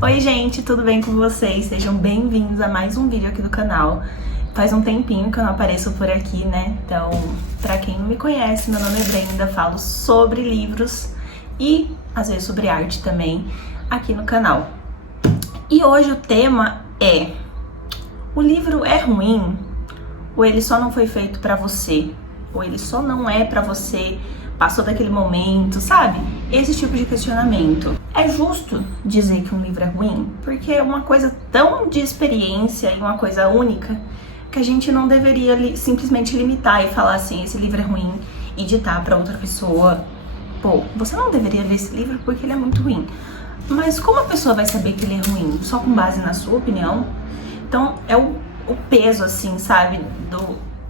Oi gente, tudo bem com vocês? Sejam bem-vindos a mais um vídeo aqui do canal. Faz um tempinho que eu não apareço por aqui, né? Então, pra quem não me conhece, meu nome é Brenda, falo sobre livros e às vezes sobre arte também aqui no canal. E hoje o tema é: o livro é ruim? Ou ele só não foi feito pra você? Ou ele só não é pra você? Passou daquele momento, sabe? Esse tipo de questionamento. É justo dizer que um livro é ruim? Porque é uma coisa tão de experiência e uma coisa única que a gente não deveria simplesmente limitar e falar assim, esse livro é ruim e ditar pra outra pessoa. Pô, você não deveria ler esse livro porque ele é muito ruim. Mas como a pessoa vai saber que ele é ruim? Só com base na sua opinião? Então é o peso, assim, sabe?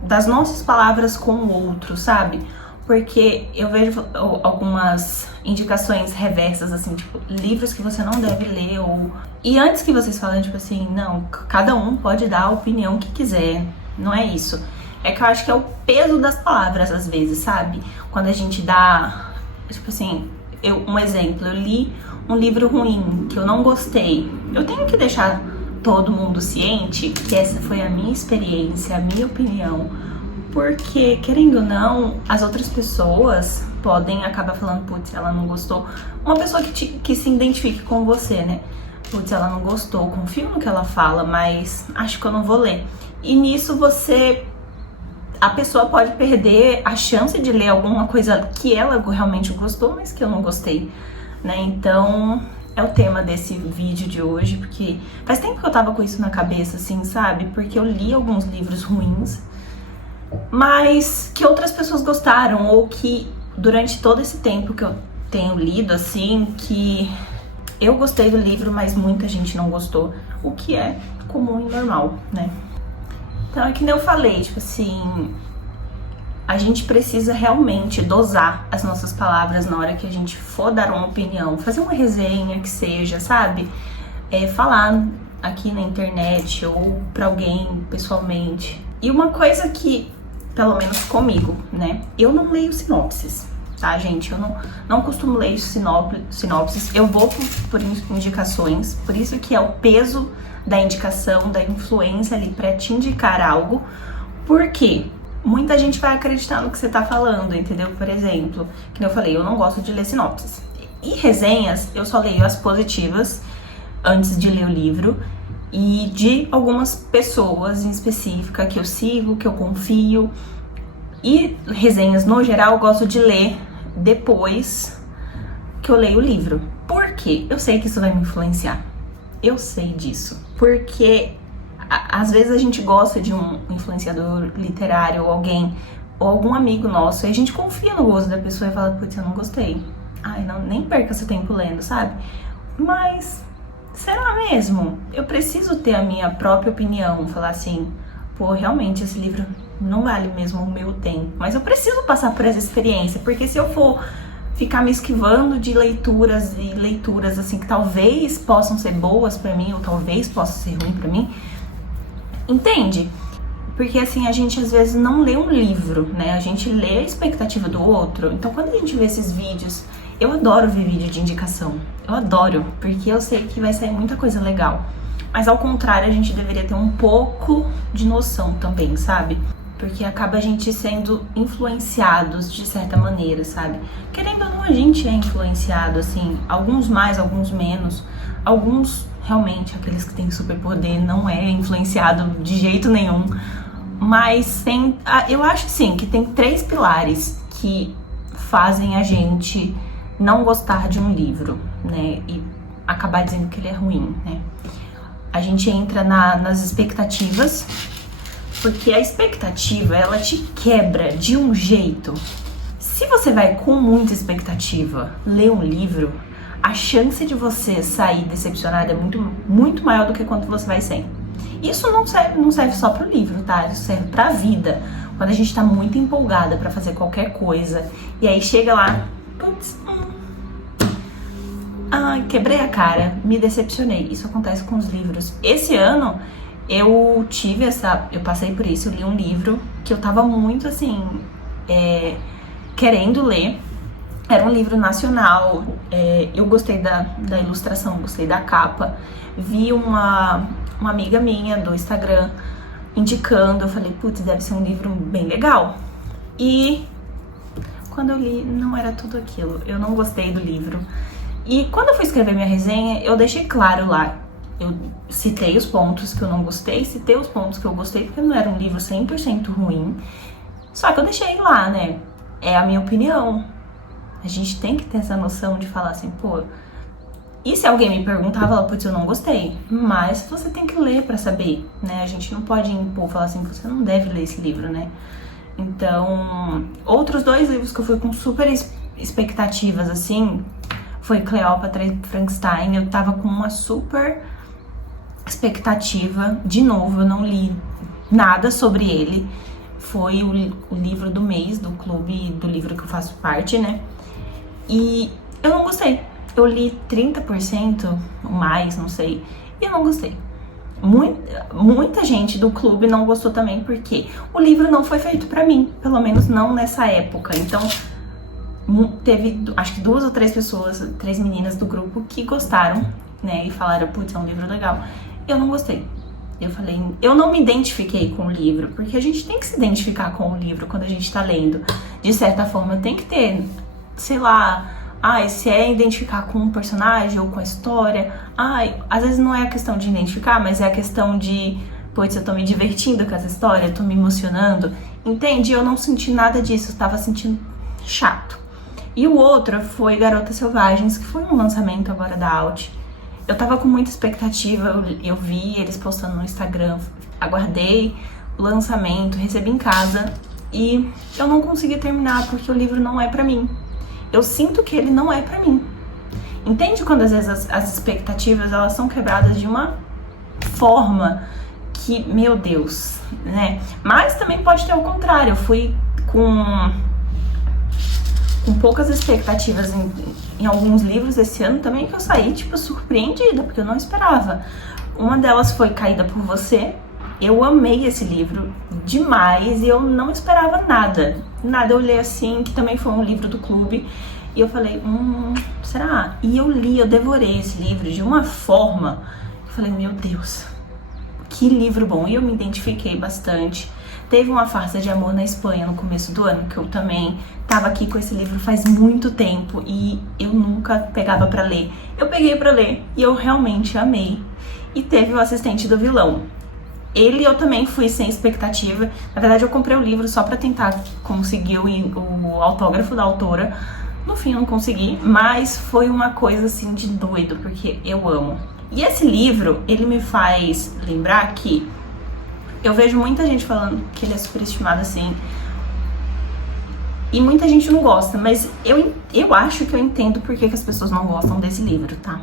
Das nossas palavras com o outro, sabe? Porque eu vejo algumas indicações reversas, assim, tipo, livros que você não deve ler, ou... E antes que vocês falem, tipo assim, não, cada um pode dar a opinião que quiser, não é isso. É que eu acho que é o peso das palavras, às vezes, sabe? Quando a gente dá, tipo assim, um exemplo, eu li um livro ruim, que eu não gostei, eu tenho que deixar todo mundo ciente que essa foi a minha experiência, a minha opinião. Porque, querendo ou não, as outras pessoas podem acabar falando, putz, ela não gostou. Uma pessoa que se identifique com você, né? Putz, ela não gostou, confio no que ela fala, mas acho que eu não vou ler. E nisso a pessoa pode perder a chance de ler alguma coisa que ela realmente gostou, mas que eu não gostei, né? Então, é o tema desse vídeo de hoje, porque faz tempo que eu tava com isso na cabeça, assim, sabe? Porque eu li alguns livros ruins, mas que outras pessoas gostaram, ou que durante todo esse tempo que eu tenho lido, assim, que eu gostei do livro, mas muita gente não gostou, o que é comum e normal, né? Então é que nem eu falei, tipo assim, a gente precisa realmente dosar as nossas palavras na hora que a gente for dar uma opinião, fazer uma resenha que seja, sabe? Falar aqui na internet ou pra alguém pessoalmente. E uma coisa que, pelo menos comigo, né? Eu não leio sinopses, tá, gente? Eu não costumo ler sinopses. Eu vou por indicações, por isso que é o peso da indicação, da influência ali pra te indicar algo. Porque muita gente vai acreditar no que você tá falando, entendeu? Por exemplo, que eu falei, eu não gosto de ler sinopses. E resenhas, eu só leio as positivas antes de ler o livro, e de algumas pessoas em específica que eu sigo, que eu confio. E resenhas no geral eu gosto de ler depois que eu leio o livro. Por quê? Eu sei que isso vai me influenciar. Eu sei disso. Porque às vezes a gente gosta de um influenciador literário ou alguém, ou algum amigo nosso, e a gente confia no gosto da pessoa e fala, putz, eu não gostei. Ai, não, nem perca seu tempo lendo, sabe? Mas será mesmo? Eu preciso ter a minha própria opinião, falar assim, pô, realmente esse livro não vale mesmo o meu tempo, mas eu preciso passar por essa experiência, porque se eu for ficar me esquivando de leituras e leituras assim que talvez possam ser boas pra mim ou talvez possam ser ruim pra mim, entende? Porque assim, a gente às vezes não lê um livro, né? A gente lê a expectativa do outro. Então quando a gente vê esses vídeos, eu adoro ver vídeo de indicação. Eu adoro, porque eu sei que vai sair muita coisa legal. Mas ao contrário, a gente deveria ter um pouco de noção também, sabe? Porque acaba a gente sendo influenciados de certa maneira, sabe? Querendo ou não, a gente é influenciado, assim, alguns mais, alguns menos. Alguns, realmente, aqueles que têm superpoder, não é influenciado de jeito nenhum. Mas eu acho, assim, que tem 3 pilares que fazem a gente não gostar de um livro, né? E acabar dizendo que ele é ruim, né? A gente entra nas expectativas, porque a expectativa, ela te quebra de um jeito. Se você vai com muita expectativa ler um livro, a chance de você sair decepcionada é muito, muito maior do que quando você vai sem. Isso não serve só pro livro, tá? Isso serve pra vida. Quando a gente tá muito empolgada pra fazer qualquer coisa, e aí chega lá, putz, quebrei a cara, me decepcionei. Isso acontece com os livros. Esse ano eu passei por isso, eu li um livro que eu tava muito assim, querendo ler, Era um livro nacional, eu gostei da ilustração, gostei da capa. Vi uma amiga minha do Instagram indicando, eu falei, putz, deve ser um livro bem legal. E quando eu li, não era tudo aquilo, eu não gostei do livro. E quando eu fui escrever minha resenha, eu deixei claro lá, eu citei os pontos que eu não gostei, citei os pontos que eu gostei, porque não era um livro 100% ruim. Só que eu deixei lá, né, é a minha opinião. A gente tem que ter essa noção de falar assim, pô... E se alguém me perguntar, eu falo, putz, eu não gostei. Mas você tem que ler pra saber, né? A gente não pode impor, falar assim, você não deve ler esse livro, né? Então, outros 2 livros que eu fui com super expectativas, assim, foi Cleópatra e Frankenstein. Eu tava com uma super expectativa. De novo, eu não li nada sobre ele. Foi o livro do mês do clube do livro que eu faço parte, né? E eu não gostei. Eu li 30% ou mais, não sei, e eu não gostei. Muita gente do clube não gostou também, porque o livro não foi feito pra mim, pelo menos não nessa época. Então, teve, acho que 2 ou 3 pessoas, 3 meninas do grupo que gostaram, né, e falaram, putz, é um livro legal. Eu não gostei. Eu falei, eu não me identifiquei com o livro, porque a gente tem que se identificar com o livro quando a gente tá lendo. De certa forma, tem que ter, sei lá, se é identificar com um personagem ou com a história. Às vezes não é a questão de identificar, mas é a questão de, putz, eu tô me divertindo com essa história, eu tô me emocionando. Entende? Eu não senti nada disso, eu tava sentindo chato. E o outro foi Garotas Selvagens, que foi um lançamento agora da Out. Eu tava com muita expectativa, eu vi eles postando no Instagram, aguardei o lançamento, recebi em casa e eu não consegui terminar porque o livro não é pra mim. Eu sinto que ele não é pra mim. Entende quando às vezes as expectativas elas são quebradas de uma forma que, meu Deus, né? Mas também pode ter o contrário. Eu fui com poucas expectativas em alguns livros esse ano também, que eu saí, tipo, surpreendida, porque eu não esperava. Uma delas foi Caída por Você. Eu amei esse livro demais e eu não esperava nada. Nada, eu olhei assim, que também foi um livro do clube, e eu falei, será? E eu devorei esse livro de uma forma, eu falei, meu Deus, que livro bom. E eu me identifiquei bastante. Teve uma Farsa de Amor na Espanha no começo do ano, que eu também tava aqui com esse livro faz muito tempo e eu nunca pegava pra ler. Eu peguei pra ler e eu realmente amei. E teve o Assistente do Vilão. Ele eu também fui sem expectativa. Na verdade, eu comprei o livro só pra tentar conseguir o autógrafo da autora. No fim, eu não consegui, mas foi uma coisa assim de doido, porque eu amo. E esse livro, ele me faz lembrar que eu vejo muita gente falando que ele é superestimado assim, e muita gente não gosta, mas eu acho que eu entendo por que as pessoas não gostam desse livro, tá?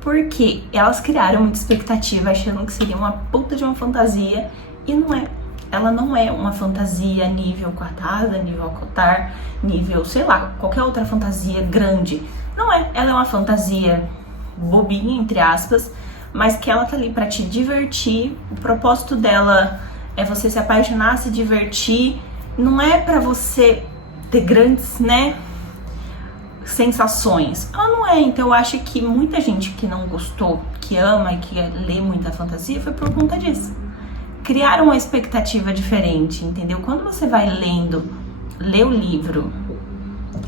Porque elas criaram muita expectativa achando que seria uma puta de uma fantasia, e não é. Ela não é uma fantasia nível Quartada, nível Acotar, nível, sei lá, qualquer outra fantasia grande. Não é. Ela é uma fantasia bobinha, entre aspas, mas que ela tá ali pra te divertir. O propósito dela é você se apaixonar, se divertir. Não é pra você ter grandes, né, sensações. Ela não é. Então eu acho que muita gente que não gostou, que ama e que lê muita fantasia, foi por conta disso. Criaram uma expectativa diferente, entendeu? Quando você vai lê o livro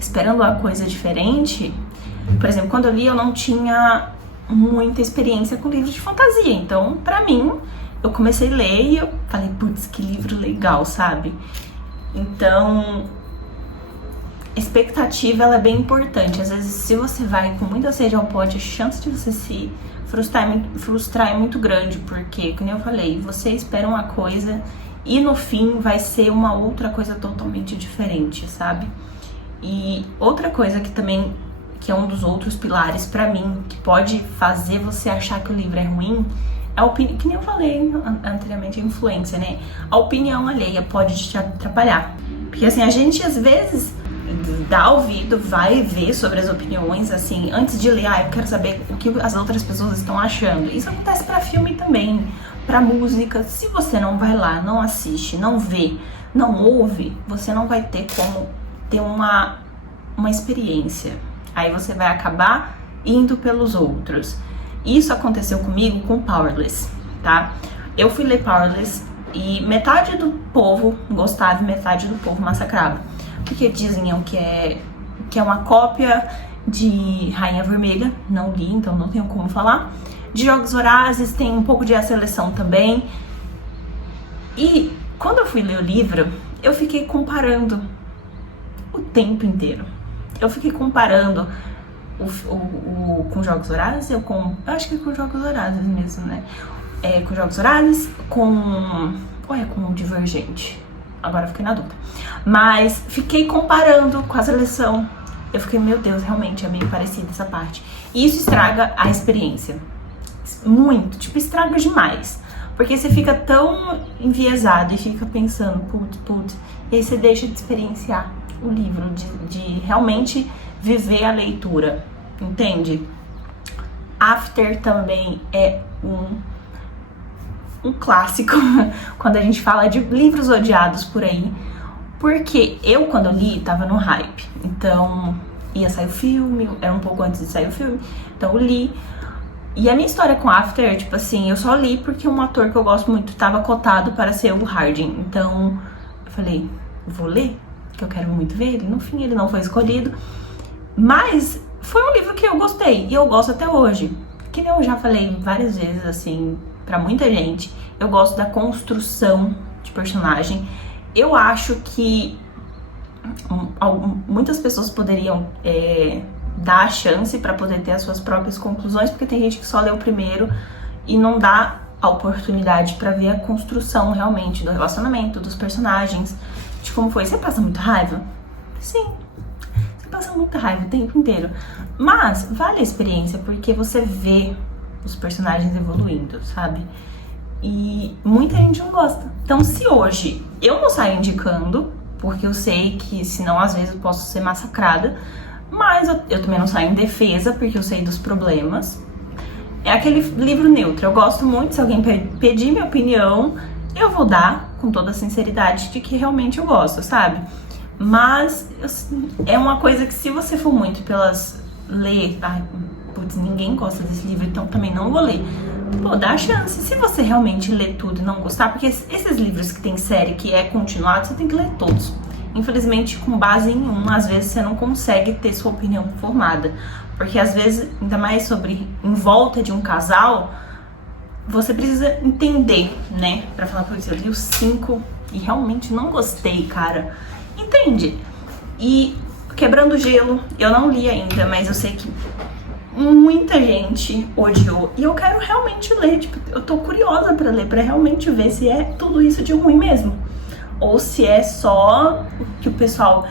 esperando uma coisa diferente, por exemplo, quando eu li eu não tinha muita experiência com livros de fantasia, então pra mim, eu comecei a ler e eu falei, putz, que livro legal, sabe? Então, expectativa, ela é bem importante. Às vezes, se você vai com muita sede ao pote, a chance de você se frustrar é muito grande, porque, como eu falei, você espera uma coisa e no fim vai ser uma outra coisa totalmente diferente, sabe? E outra coisa que também, que é um dos outros pilares pra mim, que pode fazer você achar que o livro é ruim, é a opinião, que nem eu falei anteriormente, a influência, né? A opinião alheia pode te atrapalhar. Porque assim, a gente às vezes dá ouvido, vai ver sobre as opiniões, assim, antes de ler, eu quero saber o que as outras pessoas estão achando. Isso acontece pra filme também, pra música. Se você não vai lá, não assiste, não vê, não ouve, você não vai ter como ter uma uma experiência. Aí você vai acabar indo pelos outros. Isso aconteceu comigo com Powerless, tá? Eu fui ler Powerless e metade do povo gostava e metade do povo massacrava. Porque diziam que é uma cópia de Rainha Vermelha. Não li, então não tenho como falar. De Jogos Vorazes, tem um pouco de A Seleção também. E quando eu fui ler o livro, eu fiquei comparando o tempo inteiro. Eu fiquei comparando com Jogos Vorazes, eu acho que é com Jogos Vorazes mesmo, né? Com Jogos Vorazes, ou é com o Divergente? Agora eu fiquei na dúvida. Mas fiquei comparando com A Seleção. Eu fiquei, meu Deus, realmente é bem parecida essa parte. E isso estraga a experiência. Muito, tipo, estraga demais. Porque você fica tão enviesado e fica pensando, putz. E aí você deixa de experienciar o livro, de realmente viver a leitura, entende? After também é um clássico quando a gente fala de livros odiados por aí, porque eu, quando eu li, tava no hype, então ia sair o filme, era um pouco antes de sair o filme, então eu li. E a minha história com After, tipo assim, eu só li porque um ator que eu gosto muito tava cotado para ser o Hardin, então eu falei, vou ler, que eu quero muito ver ele. No fim ele não foi escolhido, mas foi um livro que eu gostei e eu gosto até hoje. Que nem eu já falei várias vezes, assim, pra muita gente, eu gosto da construção de personagem. Eu acho que muitas pessoas poderiam dar a chance pra poder ter as suas próprias conclusões, porque tem gente que só lê o primeiro e não dá a oportunidade pra ver a construção realmente do relacionamento, dos personagens, de como foi. Você passa muita raiva? Sim, você passa muita raiva o tempo inteiro, mas vale a experiência porque você vê os personagens evoluindo, sabe? E muita gente não gosta. Então, se hoje eu não saio indicando, porque eu sei que senão às vezes eu posso ser massacrada, mas eu também não saio em defesa, porque eu sei dos problemas. É aquele livro neutro. Eu gosto muito, se alguém pedir minha opinião, eu vou dar com toda a sinceridade de que realmente eu gosto, sabe? Mas é uma coisa que se você for muito pelas ler, putz, ninguém gosta desse livro, então também não vou ler. Pô, dá a chance. Se você realmente ler tudo e não gostar, porque esses livros que tem série, que é continuado, você tem que ler todos. Infelizmente, com base em às vezes você não consegue ter sua opinião formada. Porque às vezes, ainda mais em volta de um casal, você precisa entender, né? Pra falar, putz, eu li os 5 e realmente não gostei, cara. Entende? E Quebrando o Gelo, eu não li ainda, mas eu sei que muita gente odiou. E eu quero realmente ler, tipo, eu tô curiosa pra ler, pra realmente ver se é tudo isso de ruim mesmo. Ou se é só o que o pessoal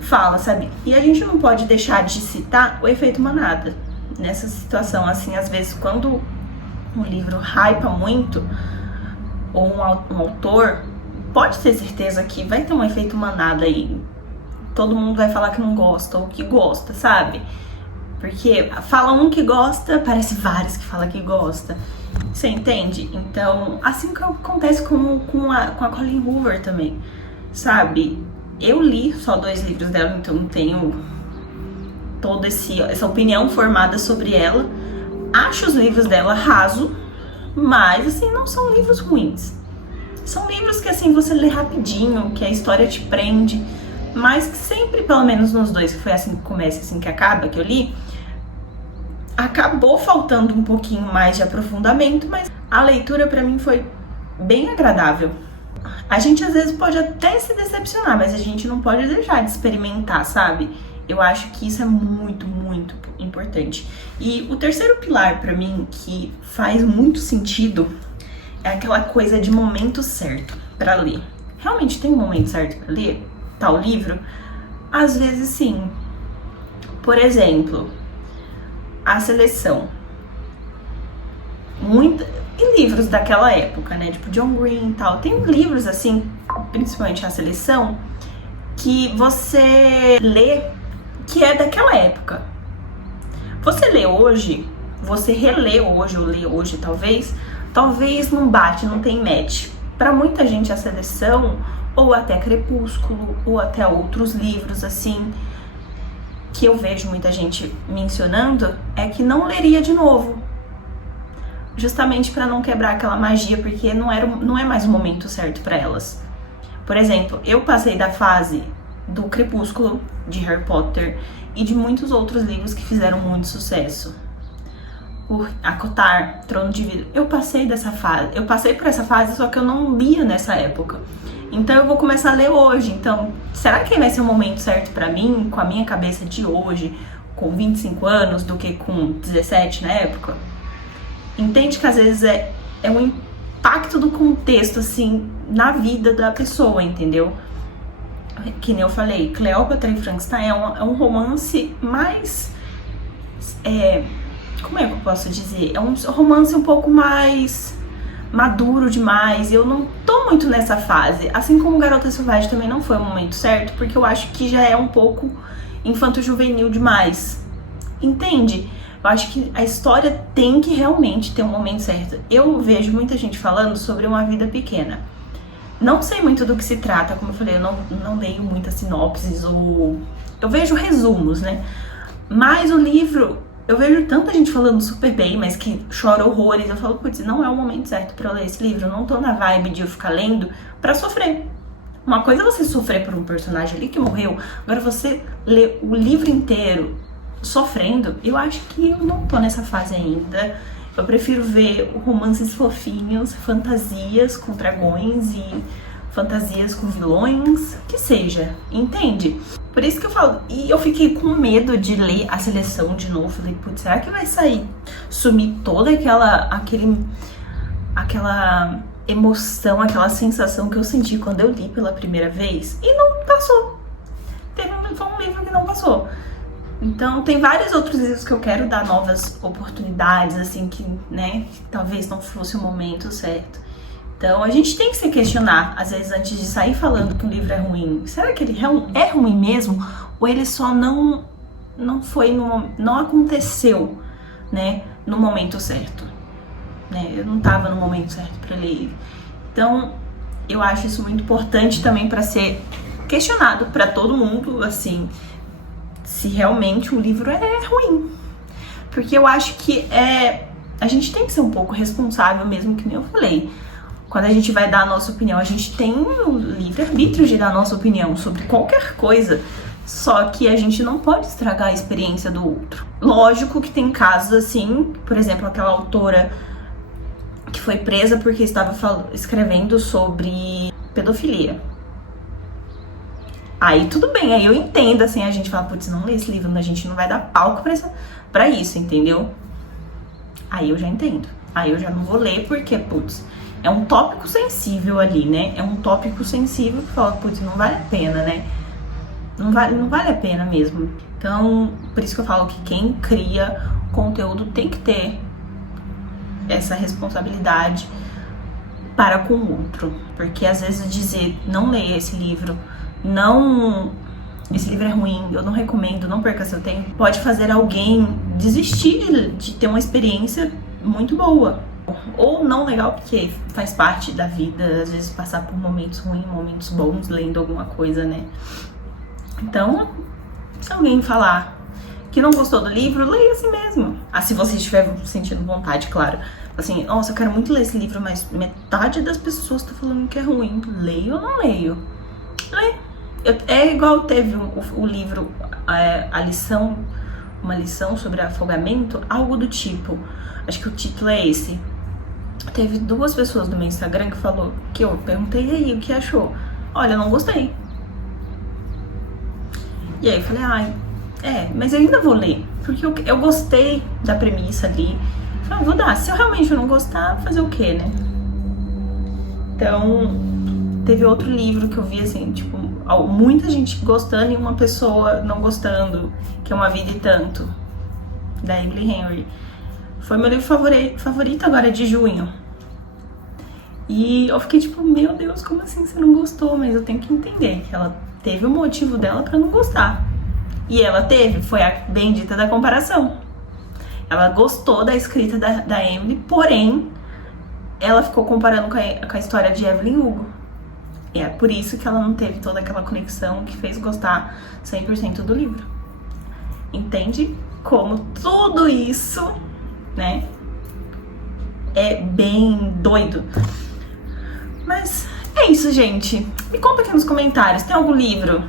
fala, sabe? E a gente não pode deixar de citar o efeito manada. Nessa situação, assim, às vezes quando um livro hypa muito, ou um autor, pode ter certeza que vai ter um efeito manada aí. Todo mundo vai falar que não gosta ou que gosta, sabe? Porque fala um que gosta, parece vários que falam que gosta. Você entende? Então, assim que acontece com a Colleen Hoover também, sabe? Eu li só 2 livros dela, então não tenho toda essa opinião formada sobre ela. Acho os livros dela raso, mas, assim, não são livros ruins. São livros que, assim, você lê rapidinho, que a história te prende, mas que sempre, pelo menos nos 2, que foi assim que começa, assim que acaba, que eu li, acabou faltando um pouquinho mais de aprofundamento, mas a leitura pra mim foi bem agradável. A gente às vezes pode até se decepcionar, mas a gente não pode deixar de experimentar, sabe? Eu acho que isso é muito, muito importante. E o terceiro pilar pra mim, que faz muito sentido, é aquela coisa de momento certo pra ler. Realmente tem um momento certo pra ler tal livro? Às vezes sim. Por exemplo, A Seleção. E livros daquela época, né? Tipo John Green e tal. Tem livros assim, principalmente A Seleção, que você lê que é daquela época. Você lê hoje, você relê hoje, ou lê hoje talvez não bate, não tem match. Pra muita gente A Seleção, ou até Crepúsculo, ou até outros livros assim, que eu vejo muita gente mencionando é que não leria de novo. Justamente para não quebrar aquela magia, porque não é mais o momento certo para elas. Por exemplo, eu passei da fase do Crepúsculo, de Harry Potter e de muitos outros livros que fizeram muito sucesso. Por Acotar, Trono de Vidro. Eu passei dessa fase. Eu passei por essa fase, só que eu não lia nessa época. Então eu vou começar a ler hoje. Então, será que vai ser o momento certo pra mim, com a minha cabeça de hoje, com 25 anos, do que com 17 na época? Entende que às vezes é um impacto do contexto, assim, na vida da pessoa, entendeu? Que nem eu falei, Cleópatra e Frankenstein é um romance mais... como é que eu posso dizer? É um romance um pouco mais maduro demais. Eu não tô muito nessa fase. Assim como Garota Selvagem também não foi o momento certo, porque eu acho que já é um pouco infanto-juvenil demais. Entende? Eu acho que a história tem que realmente ter um momento certo. Eu vejo muita gente falando sobre Uma Vida Pequena. Não sei muito do que se trata, como eu falei, eu não leio muitas sinopses, ou eu vejo resumos, né? Mas o livro, eu vejo tanta gente falando super bem, mas que chora horrores. Eu falo, putz, não é o momento certo pra eu ler esse livro. Eu não tô na vibe de eu ficar lendo pra sofrer. Uma coisa é você sofrer por um personagem ali que morreu, agora você ler o livro inteiro sofrendo, eu acho que eu não tô nessa fase ainda. Eu prefiro ver romances fofinhos, fantasias com dragões e fantasias com vilões, que seja, entende? Por isso que eu falo, e eu fiquei com medo de ler A Seleção de novo. Falei, putz, será que vai sumir toda aquela emoção, aquela sensação que eu senti quando eu li pela primeira vez? E não passou. Foi um livro que não passou. Então, tem vários outros livros que eu quero dar novas oportunidades, assim, que, né, que talvez não fosse o momento certo. Então, a gente tem que se questionar, às vezes, antes de sair falando que um livro é ruim. Será que ele é ruim mesmo? Ou ele só não aconteceu, né, no momento certo? Né? Eu não estava no momento certo para ler ele. Então, eu acho isso muito importante também para ser questionado para todo mundo, assim, se realmente um livro é ruim. Porque eu acho que a gente tem que ser um pouco responsável mesmo, que nem eu falei. Quando a gente vai dar a nossa opinião, a gente tem o livre-arbítrio de dar a nossa opinião sobre qualquer coisa. Só que a gente não pode estragar a experiência do outro. Lógico que tem casos assim, por exemplo, aquela autora que foi presa porque estava escrevendo sobre pedofilia. Aí tudo bem, aí eu entendo, assim, a gente fala, putz, não lê esse livro, a gente não vai dar palco pra isso, entendeu? Aí eu já entendo. Aí eu já não vou ler porque, putz, é um tópico sensível ali, né? É um tópico sensível que fala, putz, não vale a pena, né? Não vale a pena mesmo. Então, por isso que eu falo que quem cria conteúdo tem que ter essa responsabilidade para com o outro. Porque às vezes dizer, não leia esse livro, esse livro é ruim, eu não recomendo, não perca seu tempo, pode fazer alguém desistir de ter uma experiência muito boa. Ou não legal, porque faz parte da vida, às vezes passar por momentos ruins, momentos bons, lendo alguma coisa, né? Então, se alguém falar que não gostou do livro, leia assim mesmo. Ah, se você estiver sentindo vontade, claro. Assim, nossa, eu quero muito ler esse livro, mas metade das pessoas tá falando que é ruim. Leio ou não leio? Leio. É igual teve o livro, uma lição sobre afogamento, algo do tipo. Acho que o título é esse. Teve 2 pessoas do meu Instagram que falou, que eu perguntei aí o que achou. Olha, eu não gostei. E aí eu falei, mas eu ainda vou ler, porque eu gostei da premissa ali. Falei, vou dar, se eu realmente não gostar, fazer o quê, né? Então, teve outro livro que eu vi assim, tipo, muita gente gostando e uma pessoa não gostando, que é Uma Vida e Tanto, da Emily Henry. Foi meu livro favorito agora de junho. E eu fiquei tipo, meu Deus, como assim você não gostou? Mas eu tenho que entender que ela teve o motivo dela pra não gostar. E ela foi a bendita da comparação. Ela gostou da escrita da Emily, porém, ela ficou comparando com a história de Evelyn Hugo. E é por isso que ela não teve toda aquela conexão que fez gostar 100% do livro. entende como tudo isso, né, é bem doido. Mas é isso, gente. Me conta aqui nos comentários, tem algum livro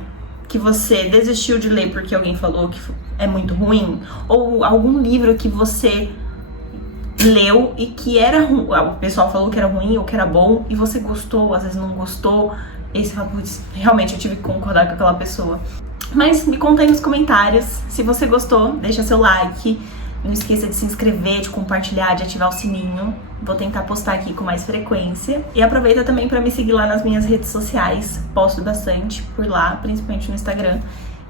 que você desistiu de ler porque alguém falou que é muito ruim? Ou algum livro que você leu e que era ruim, o pessoal falou que era ruim ou que era bom, e você gostou, às vezes não gostou, e você fala, putz, realmente eu tive que concordar com aquela pessoa. Mas me conta aí nos comentários, se você gostou, deixa seu like, não esqueça de se inscrever, de compartilhar, de ativar o sininho. Vou tentar postar aqui com mais frequência. E aproveita também para me seguir lá nas minhas redes sociais, posto bastante por lá, principalmente no Instagram.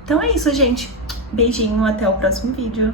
Então é isso, gente. Beijinho, até o próximo vídeo.